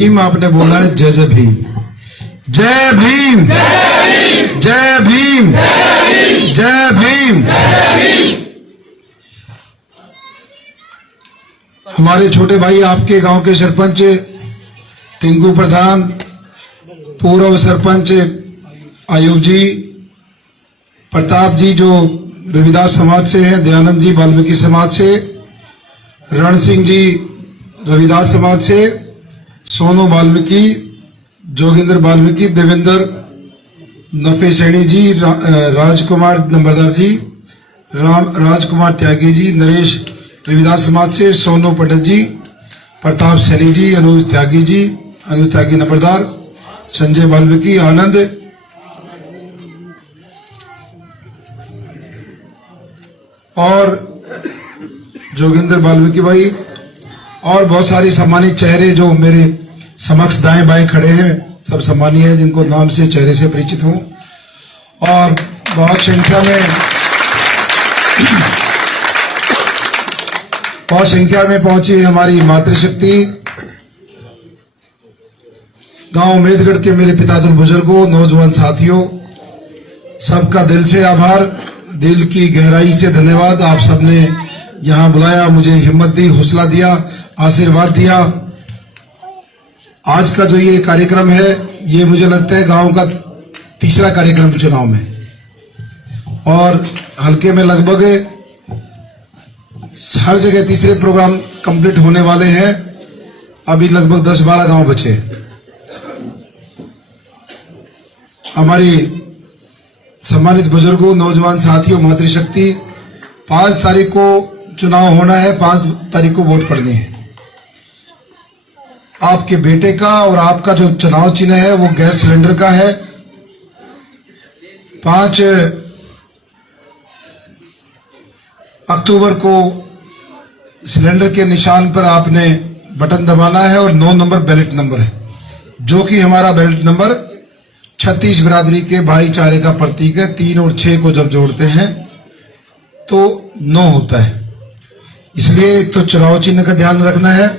भीम आपने बोला है जय जय भीम, जय भीम, जय भीम, जय भीम। हमारे छोटे भाई आपके गांव के सरपंच टिंकू प्रधान, पूर्व सरपंच आयुब जी, प्रताप जी जो रविदास समाज से हैं, दयानंद जी वाल्मीकि समाज से, रण सिंह जी रविदास समाज से, सोनू वाल्मीकि, जोगिंदर वाल्मीकि, देवेंद्र नफे सैनी जी, राजकुमार नंबरदार जी, राजकुमार त्यागी जी, नरेश रविदास समाज से, सोनू पंडित जी, प्रताप सैनी जी, अनुज त्यागी नंबरदार, संजय वाल्मीकि, आनंद, और जोगिंदर वाल्मीकि भाई, और बहुत सारी सम्मानित चेहरे जो मेरे समक्ष दाएं बाएं खड़े हैं, सब सम्मानीय हैं जिनको नाम से चेहरे से परिचित हूं। और बहुत संख्या में पहुंची हमारी मातृशक्ति, गांव उम्मेदगढ़ के मेरे पितादुल बुजुर्गों, नौजवान साथियों, सबका दिल से आभार, दिल की गहराई से धन्यवाद। आप सबने यहां बुलाया, मुझे हिम्मत दी, हौसला दिया, आशीर्वाद दिया। आज का जो ये कार्यक्रम है, ये मुझे लगता है गांव का तीसरा कार्यक्रम चुनाव में, और हल्के में लगभग हर जगह तीसरे प्रोग्राम कंप्लीट होने वाले हैं। अभी लगभग 10-12 गांव बचे। हमारी सम्मानित बुजुर्गों, नौजवान साथियों, मातृशक्ति, 5 तारीख को चुनाव होना है, 5 तारीख को वोट पड़नी है। आपके बेटे का और आपका जो चुनाव चिन्ह है वो गैस सिलेंडर का है। 5 अक्टूबर को सिलेंडर के निशान पर आपने बटन दबाना है, और 9 नंबर बैलेट नंबर है, जो कि हमारा बैलेट नंबर 36 बिरादरी के भाईचारे का प्रतीक है। 3 और 6 को जब जोड़ते हैं तो 9 होता है। इसलिए एक तो चुनाव चिन्ह का ध्यान रखना है।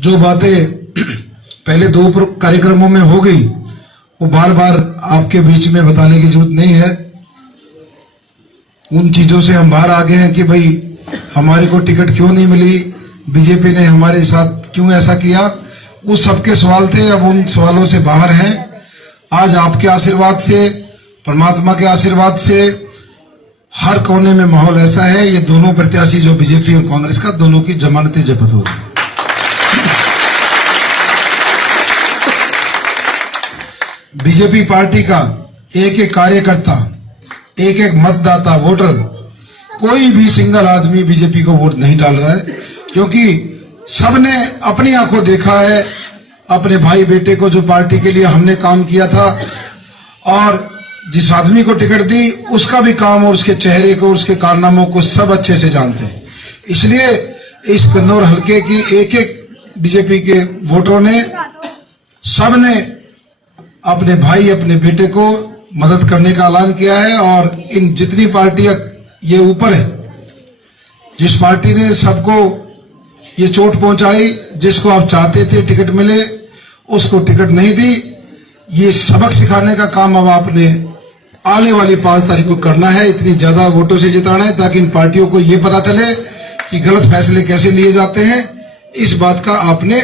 जो बातें पहले 2 कार्यक्रमों में हो गई, वो बार बार आपके बीच में बताने की जरूरत नहीं है। उन चीजों से हम बाहर आ गए हैं कि भाई हमारे को टिकट क्यों नहीं मिली, बीजेपी ने हमारे साथ क्यों ऐसा किया, वो सबके सवाल थे। अब उन सवालों से बाहर हैं। आज आपके आशीर्वाद से, परमात्मा के आशीर्वाद से हर कोने में माहौल ऐसा है, ये दोनों प्रत्याशी जो बीजेपी और कांग्रेस का, दोनों की जमानतें जब्त हो गई। बीजेपी पार्टी का एक एक कार्यकर्ता, एक एक मतदाता, वोटर, कोई भी सिंगल आदमी बीजेपी को वोट नहीं डाल रहा है, क्योंकि सबने अपनी आंखों देखा है अपने भाई बेटे को, जो पार्टी के लिए हमने काम किया था, और जिस आदमी को टिकट दी उसका भी काम और उसके चेहरे को, उसके कारनामों को सब अच्छे से जानते हैं। इसलिए इस कन्नौर हल्के की एक एक बीजेपी के वोटरों ने, सबने अपने भाई, अपने बेटे को मदद करने का ऐलान किया है। और इन जितनी पार्टियां ये ऊपर है, जिस पार्टी ने सबको ये चोट पहुंचाई, जिसको आप चाहते थे टिकट मिले, उसको टिकट नहीं दी, ये सबक सिखाने का काम अब आपने आने वाली 5 तारीख को करना है। इतनी ज्यादा वोटों से जिताना है ताकि इन पार्टियों को ये पता चले कि गलत फैसले कैसे लिए जाते हैं। इस बात का आपने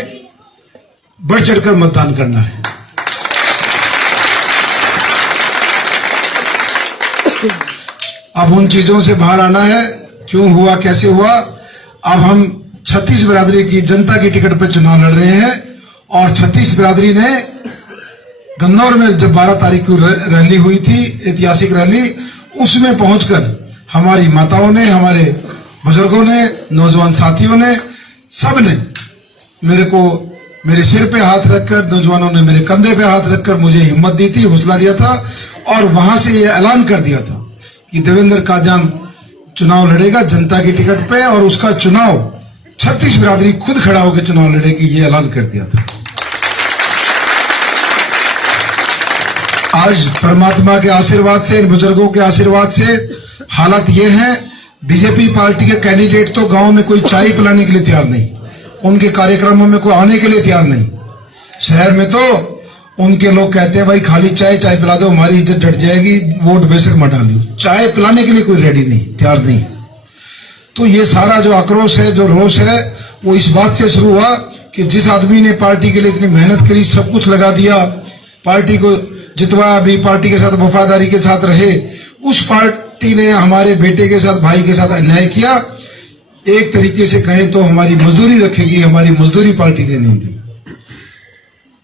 बढ़ चढ़कर मतदान करना है। अब उन चीजों से बाहर आना है, क्यों हुआ, कैसे हुआ। अब हम 36 बिरादरी की जनता की टिकट पर चुनाव लड़ रहे हैं, और 36 बिरादरी ने गन्नौर में जब 12 तारीख को रैली हुई थी, ऐतिहासिक रैली, उसमें पहुंचकर हमारी माताओं ने, हमारे बुजुर्गों ने, नौजवान साथियों ने, सब ने मेरे सिर पे हाथ रखकर, नौजवानों ने मेरे कंधे पे हाथ रखकर मुझे हिम्मत दी थी, हौसला दिया था, और वहां से ये ऐलान कर दिया था कि देवेंद्र कादियान चुनाव लड़ेगा जनता की टिकट पे, और उसका चुनाव 36 बिरादरी खुद खड़ा होकर चुनाव लड़ेगी, ये ऐलान कर दिया था। आज परमात्मा के आशीर्वाद से, इन बुजुर्गों के आशीर्वाद से हालात ये हैं, बीजेपी पार्टी के कैंडिडेट तो गांव में कोई चाय पिलाने के लिए तैयार नहीं, उनके कार्यक्रमों में कोई आने के लिए तैयार नहीं। शहर में तो उनके लोग कहते हैं भाई खाली चाय पिला दो, हमारी इज्जत डट जाएगी, वोट बेशक मत डालियो। चाय पिलाने के लिए कोई रेडी नहीं, तैयार नहीं। तो ये सारा जो आक्रोश है, जो रोष है, वो इस बात से शुरू हुआ कि जिस आदमी ने पार्टी के लिए इतनी मेहनत करी, सब कुछ लगा दिया, पार्टी को जितवाया भी, पार्टी के साथ वफादारी के साथ रहे, उस पार्टी ने हमारे बेटे के साथ, भाई के साथ अन्याय किया। एक तरीके से कहें तो हमारी मजदूरी रखेगी, हमारी मजदूरी पार्टी ने नहीं दी।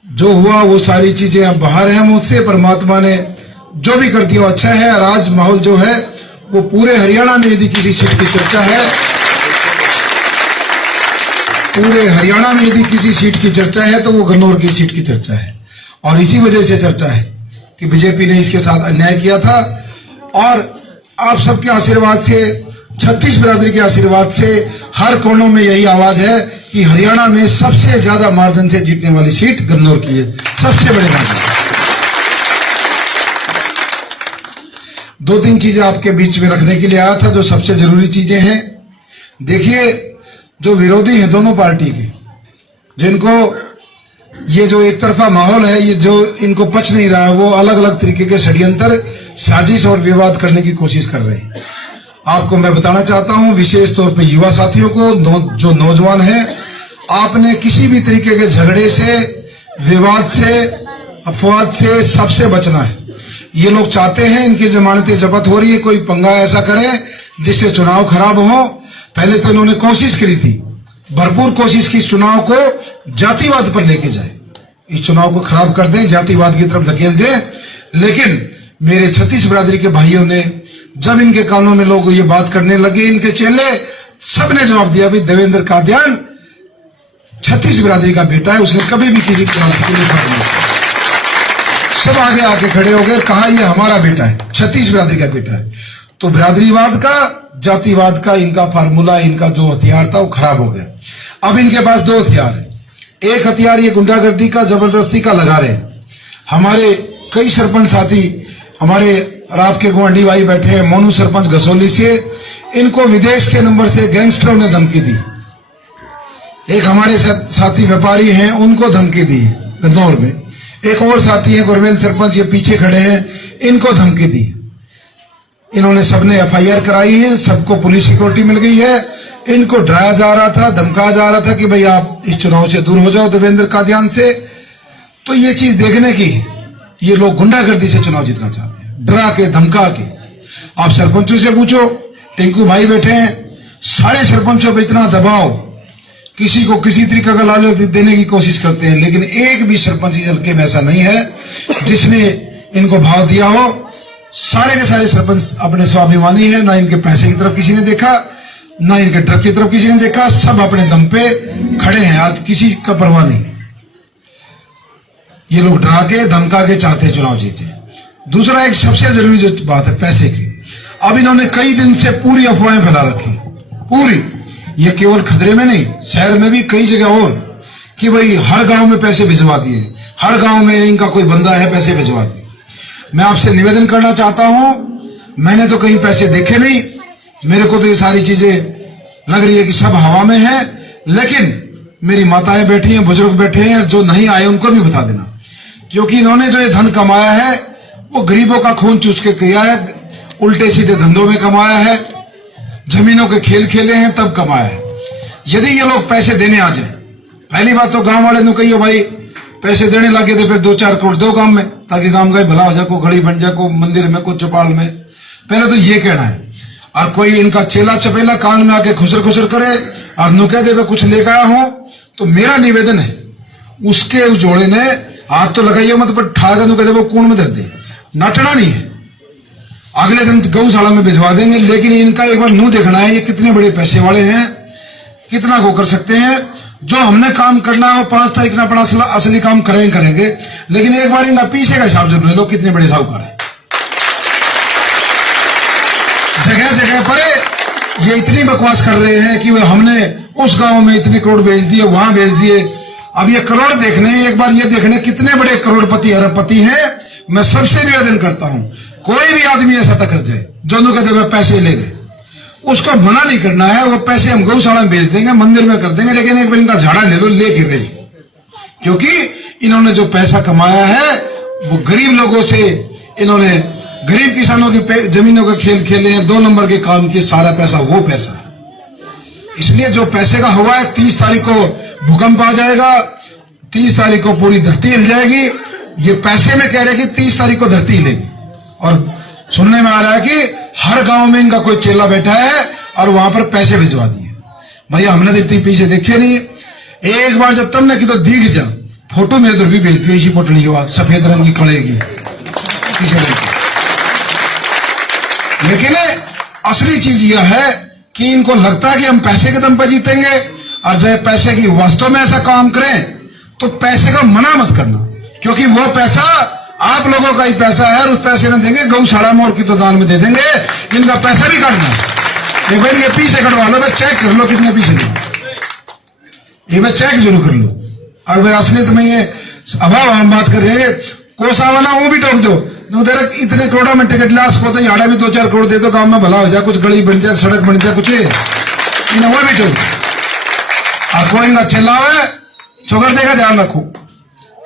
जो हुआ वो सारी चीजें अब बाहर है मुझसे। परमात्मा ने जो भी कर दिया अच्छा है। और आज माहौल जो है वो पूरे हरियाणा में यदि किसी सीट की चर्चा है, पूरे हरियाणा में यदि किसी सीट की चर्चा है तो वो गन्नौर की सीट की चर्चा है। और इसी वजह से चर्चा है कि बीजेपी ने इसके साथ अन्याय किया था। और आप सबके आशीर्वाद से, 36 बिरादरी के आशीर्वाद से हर कोनों में यही आवाज है कि हरियाणा में सबसे ज्यादा मार्जिन से जीतने वाली सीट गन्नौर की है, सबसे बड़े मार्जिन। दो तीन चीजें आपके बीच में रखने के लिए आया था, जो सबसे जरूरी चीजें हैं। देखिए, जो विरोधी हैं दोनों पार्टी के, जिनको ये जो एक तरफा माहौल है, ये जो इनको पच नहीं रहा है, वो अलग अलग तरीके के षड्यंत्र, साजिश और विवाद करने की कोशिश कर रहे हैं। आपको मैं बताना चाहता हूं, विशेष तौर पे युवा साथियों को, जो नौजवान हैं, आपने किसी भी तरीके के झगड़े से, विवाद से, अफवाद से, सबसे बचना है। ये लोग चाहते हैं इनकी जमानतें जब्त हो रही है, कोई पंगा ऐसा करे जिससे चुनाव खराब हो। पहले तो इन्होंने कोशिश करी थी, भरपूर कोशिश की, चुनाव को जातिवाद पर लेके जाए, इस चुनाव को खराब कर दें, जातिवाद की तरफ धकेल दें। लेकिन मेरे 36 बिरादरी के भाइयों ने, जब इनके कानों में लोग ये बात करने लगे, इनके चेले सबने जवाब दिया, भाई देवेंद्र कादियान 36 बिरादरी का बेटा है, उसने कभी भी किसी क्रांति के लिए खड़ा नहीं। सब आगे आके खड़े हो गए, कहा ये हमारा बेटा है, 36 बिरादरी का बेटा है। तो बिरादरीवाद का, जातिवाद का इनका फार्मूला, इनका जो हथियार था वो खराब हो गया। अब इनके पास दो हथियार है। एक हथियार ये गुंडागर्दी का, जबरदस्ती का लगा रहे हैं। हमारे कई सरपंच साथी, हमारे राप के गुआंढी भाई बैठे हैं, मोनू सरपंच घसोली से, इनको विदेश के नंबर से गैंगस्टरों ने धमकी दी। एक हमारे साथी व्यापारी हैं, उनको धमकी दी गन्नौर में। एक और साथी है गुरमेल सरपंच, ये पीछे खड़े हैं, इनको धमकी दी। इन्होंने सबने एफआईआर कराई है, सबको पुलिस सिक्योरिटी मिल गई है। इनको डराया जा रहा था, धमकाया जा रहा था कि भाई आप इस चुनाव से दूर हो जाओ देवेंद्र कादियान से। तो ये चीज देखने की, ये लोग गुंडागर्दी से चुनाव जीतना चाहते हैं, डरा के, धमका के। आप सरपंचों से पूछो, टिंकू भाई बैठे हैं, सारे सरपंचों पे इतना दबाव, किसी को किसी तरीके का लालच देने की कोशिश करते हैं, लेकिन एक भी सरपंच इस हल्के में ऐसा नहीं है जिसने इनको भाव दिया हो। सारे के सारे सरपंच अपने स्वाभिमानी है, ना इनके पैसे की तरफ किसी ने देखा, ना इनके ट्रक की तरफ किसी ने देखा, सब अपने दम पे खड़े हैं, आज किसी का परवाह नहीं। ये लोग डरा के, धमका के चाहते हैं चुनाव जीते। दूसरा एक सबसे जरूरी जो बात है पैसे की। अब इन्होंने कई दिन से पूरी अफवाहें फैला रखी, पूरी, ये केवल खदरे में नहीं, शहर में भी कई जगह और, कि भाई हर गांव में पैसे भिजवा दिए, हर गांव में इनका कोई बंदा है, पैसे भिजवा दिए। मैं आपसे निवेदन करना चाहता हूं, मैंने तो कहीं पैसे देखे नहीं, मेरे को तो ये सारी चीजें लग रही है कि सब हवा में है। लेकिन मेरी माताएं बैठी हैं, बुजुर्ग बैठे हैं, जो नहीं आए उनको भी बता देना, क्योंकि इन्होंने जो ये धन कमाया है वो गरीबों का खून चूस के किया है, उल्टे सीधे धंधों में कमाया है, जमीनों के खेल खेले हैं तब कमाया है। यदि ये लोग पैसे देने आ जाए, पहली बात तो गांव वाले ने कहियो भाई पैसे देने लगे थे, फिर 2-4 करोड़ दो गांव में, ताकि गांव का भला हो जाए, को घड़ी बन जाए, को मंदिर में, को चौपाल में। पहले तो ये कहना है। और कोई इनका चेला चपेला कान में आके खुसर खुसर करे और नु कह दे मैं कुछ लेकर आया हूं, तो मेरा निवेदन है उसके उस जोड़े ने हाथ तो लगाइए मत, पर ठाकर नु कह दे वो कूण में धर दे, नाटना नहीं है। अगले दिन गौशाला में भिजवा देंगे। लेकिन इनका एक बार नू देखना है, ये कितने बड़े पैसे वाले हैं, कितना वो कर सकते हैं। जो हमने काम करना है वो 5 तारीख ना अपना असली काम करेंगे, लेकिन एक बार इनका पीछे का हिसाब जरूर ले लो, कितने बड़े साहूकार है। जगह जगह पर ये इतनी बकवास कर रहे हैं कि हमने उस गांव में इतने करोड़ भेज दिए, वहां भेज दिए। अब ये करोड़ देखने, एक बार ये देखने कितने बड़े करोड़पति अरबपति हैं। मैं सबसे निवेदन करता हूं, कोई भी आदमी ऐसा टकर जाए जो नु कहते पैसे ले रहे, उसको मना नहीं करना है। वो पैसे हम गौशाला में भेज देंगे, मंदिर में कर देंगे, लेकिन एक बार इनका झाड़ा ले लो, ले गिर रही, क्योंकि इन्होंने जो पैसा कमाया है वो गरीब लोगों से, इन्होंने गरीब किसानों की जमीनों के खेल खेले हैं, 2 नंबर के काम किए, सारा पैसा वो पैसा है। इसलिए जो पैसे का हुआ है, 30 तारीख को भूकंप आ जाएगा, 30 तारीख को पूरी धरती हिल जाएगी। ये पैसे में कह रहे कि 30 तारीख को धरती हिलेगी। और सुनने में आ रहा है कि हर गांव में इनका कोई चेला बैठा है और वहां पर पैसे भिजवा दिए। भैया हमने तो इतनी पीछे देखे नहीं, एक बार जब तुमने की तो दिख जा, फोटो मेरे तरफ भी भेज दी, इसी पोटली के बाद सफेद रंग की कड़ेगी पीछे। लेकिन असली चीज यह है कि इनको लगता है कि हम पैसे के दम पर जीतेंगे, और जब पैसे की वास्तव में ऐसा काम करें तो पैसे का मना मत करना, क्योंकि वो पैसा आप लोगों का ही पैसा है, और उस पैसे में देंगे गौशाला में और की तो दान में दे देंगे। इनका पैसा भी काटना, एक बार इनके पीछे कटवा लो, मैं चेक कर लो कितने पीछे दो, ये मैं चेक जरूर कर लो। अब असलियत में ये अभाव हम बात कर रहे हैं, कोसा वाला वो भी टोक दो, इतने करोड़ों में टिकट लाश को तो यहाँ भी 2-4 करोड़ दे दो, गांव में भला हो जाए, कुछ गली बन जाए, सड़क बन जाए, कुछ इन्हें वो भी टोक। और कोई का चिल्लावे चौकर देगा, ध्यान रखो,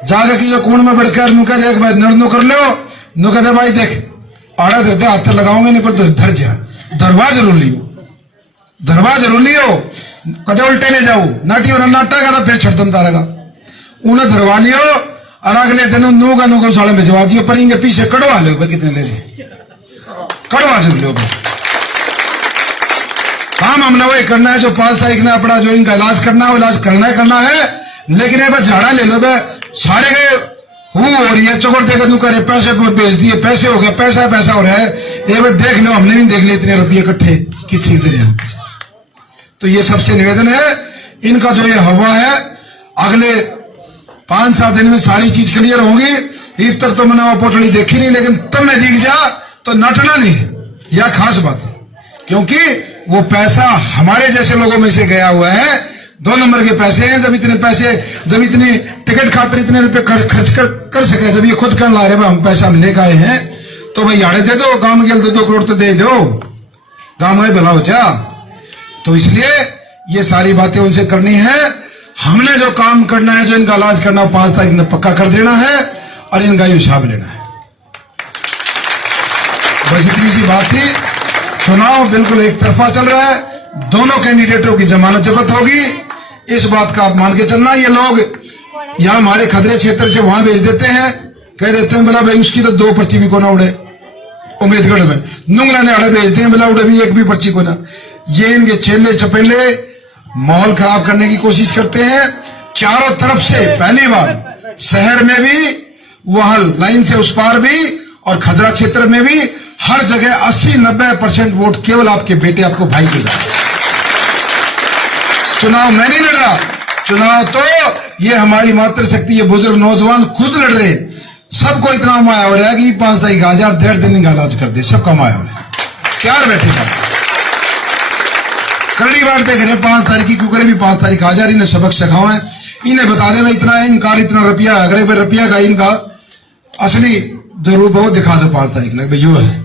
जाकर की जो कूण में बढ़कर नुका देख भाई नर्नो कर लो, नुका दे भाई देख आड़ा धरते हाथ लगाओगे नहीं पर धर जा, दरवा जरूर लियो, दरवा जरूर लियो, कदे उल्टे ले जाओ, नाटी और नाटा का फिर छटदम तारेगा, उन्हें धरवा लियो और अगले दिन नूगा नूगो साले भिजवा दियो, पर इनके पीछे कड़वा लो भाई, कितने ले रहे कड़वा जरूर लो भाई। काम हमने वही करना है जो 5 तारीख ने अपना जो इनका इलाज करना है वो इलाज करना है, लेकिन ये झाड़ा ले लो भाई, सारे गए हो रही है, चौकर देकर तू करे पैसे भेज दिए, पैसे हो गए, पैसा हो रहा है, ये भाई देख लो, हमने भी देख लिया इतने रुपये इकट्ठे कितने दे रहे हैं। तो ये सबसे निवेदन है, इनका जो ये हवा है अगले 5-7 दिन में सारी चीज क्लियर होगी। ईद तक तो मैंने वो पोटली देखी नहीं, लेकिन तुमने दिख जा तो नटना नहीं, यह खास बात है, क्योंकि वो पैसा हमारे जैसे लोगों में से गया हुआ है, 2 नंबर के पैसे हैं। जब इतनी टिकट खातिर इतने रुपए खर्च कर सके, जब ये खुद कर ला रहे हम पैसा हम लेकर आए हैं, तो भाई याड़े दे दो, गांव में गेल दे 2 करोड़ तो दे दो, गांव में भला हो जा। तो इसलिए ये सारी बातें उनसे करनी है, हमने जो काम करना है, जो इनका इलाज करना 5 तारीख में पक्का कर देना है और इनका हिसाब लेना है, बस इतनी सी बात थी। चुनाव बिल्कुल एक तरफा चल रहा है, दोनों कैंडिडेटों की जमानत जब्त होगी, इस बात का आप मान के चलना। ये लोग यहाँ हमारे खदरे क्षेत्र से वहां भेज देते हैं, कह देते हैं बोला भाई उसकी तो 2 पर्ची भी को ना उड़े, उम्मीदगढ़ में नुंगला ने अड़े भेजते हैं, बोला उड़े भी 1 भी पर्ची को ना। ये इनके छेले चपेले माहौल खराब करने की कोशिश करते हैं चारों तरफ से। पहली बार शहर में भी, वहां लाइन से उस पार भी, और खदरा क्षेत्र में भी, हर जगह 80-90% वोट केवल आपके बेटे, आपको भाई के जाए। चुनाव मैं नहीं लड़ रहा, चुनाव तो ये हमारी मातृशक्ति, ये बुजुर्ग नौजवान खुद लड़ रहे। सबको इतना माया हो रहा है कि 5 तारीख 1.5 दिन का इलाज कर दे, सबका माया हो रहा है, क्या बैठे सब करड़ी बांटते घरे 5 तारीख की, क्यों करे भी 5 तारीख 1000, इन्हें सबक सिखाओ है, इन्हें बता दे मैं इतना है, इनका इतना रुपया, अगर रुपया का इनका असली जो रूप हो दिखा दो 5 तारीख लग यू है।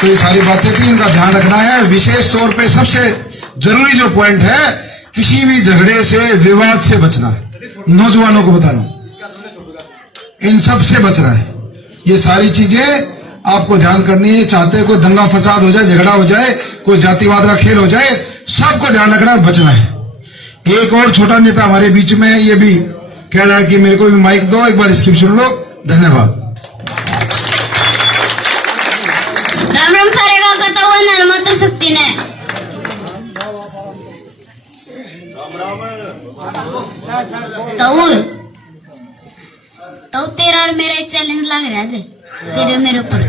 तो ये सारी बातें थी, इनका ध्यान रखना है। विशेष तौर पे सबसे जरूरी जो पॉइंट है, किसी भी झगड़े से, विवाद से बचना है। नौजवानों को बता रहा हूं, इन सब से बचना है। ये सारी चीजें आपको ध्यान करनी है। चाहते हैं कोई दंगा फसाद हो जाए, झगड़ा हो जाए, कोई जातिवाद का खेल हो जाए, सबको ध्यान रखना और बचना है। एक और छोटा नेता हमारे बीच में है, ये भी कह रहा है कि मेरे को भी माइक दो, एक बार स्क्रिप्ट सुन लो। धन्यवाद। राम राम सारे का कहता हुआ नर्मदा शक्ति ने तो तेरा और मेरा एक चैलेंज लग रहा थे, तेरे मेरे ऊपर।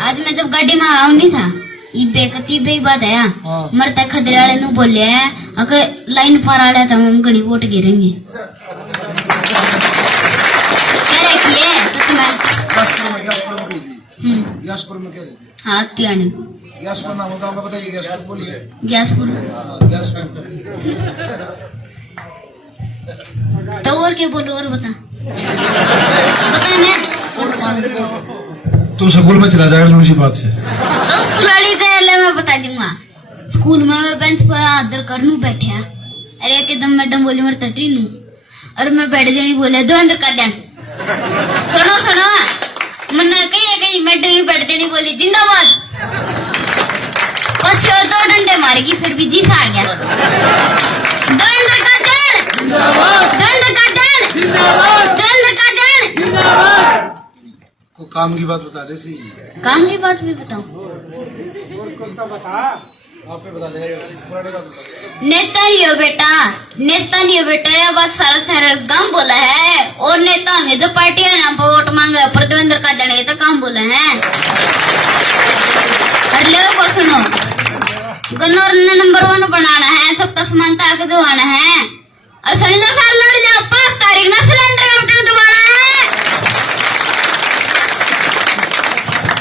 आज मैं जब गाड़ी में आऊ नहीं था, ये बात है, मरता खदरे वाले नु बोले है, अगर लाइन पार आ रहा था हम घनी वोट गिरेंगे, कह रहे किए ग्यासपुर में क्या रहती है? हाँ त्याने ग्यासपुर नाम होता है, बताइए। ग्यासपुर बोलिए। ग्यासपुर तो और क्या बोलो, और बता तू स्कूल में चला जाएगा थोड़ी सी बात से, तो स्कूल वाली गए मैं बता दूंगा। स्कूल में मैं बेंच पर आदर करनू बैठा, अरे एकदम मैडम बोली मर तटी नू, और मैं बैठ देनी बोले देवेंद्र का दिन सुनो सुनो मन्ना कहीं मैं बैठ देनी बोली जिंदाबाद और 2 डंडे मारेगी फिर भी जीत आ गया देवेंद्र का दिन देवेंद्र का दिन देवेंद्र का दिन को काम की बात बता दे सी काम की बात भी बताऊं आप पे बता देगा पुराने का नेता नहीं हो बेटा यह बात सारा सारा काम बोला है और नेता होंगे जो पार्टी है ना वोट मांगे पर देवेंद्र का देने तो काम बोला है और लोगों को सुनो गन्नौर ने नंबर 1 बनाना है सबका समानता के दिवाना है और संजय सर लड़ जाओ 5 तारीख ना सिलेंडर का बटन दबाना है।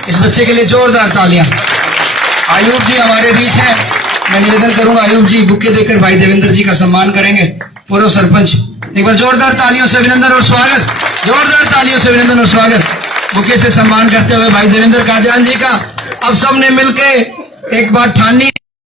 इस बच्चे के लिए जोरदार तालियां। आयुब जी हमारे बीच हैं। मैं निवेदन करूंगा आयुब जी बुके देकर भाई देवेंद्र जी का सम्मान करेंगे। पूर्व सरपंच एक बार जोरदार तालियों से अभिनंदन और स्वागत, जोरदार तालियों से अभिनंदन और स्वागत। बुके से सम्मान करते हुए भाई देवेंद्र कादियान जी का अब सबने मिलके एक बात ठानी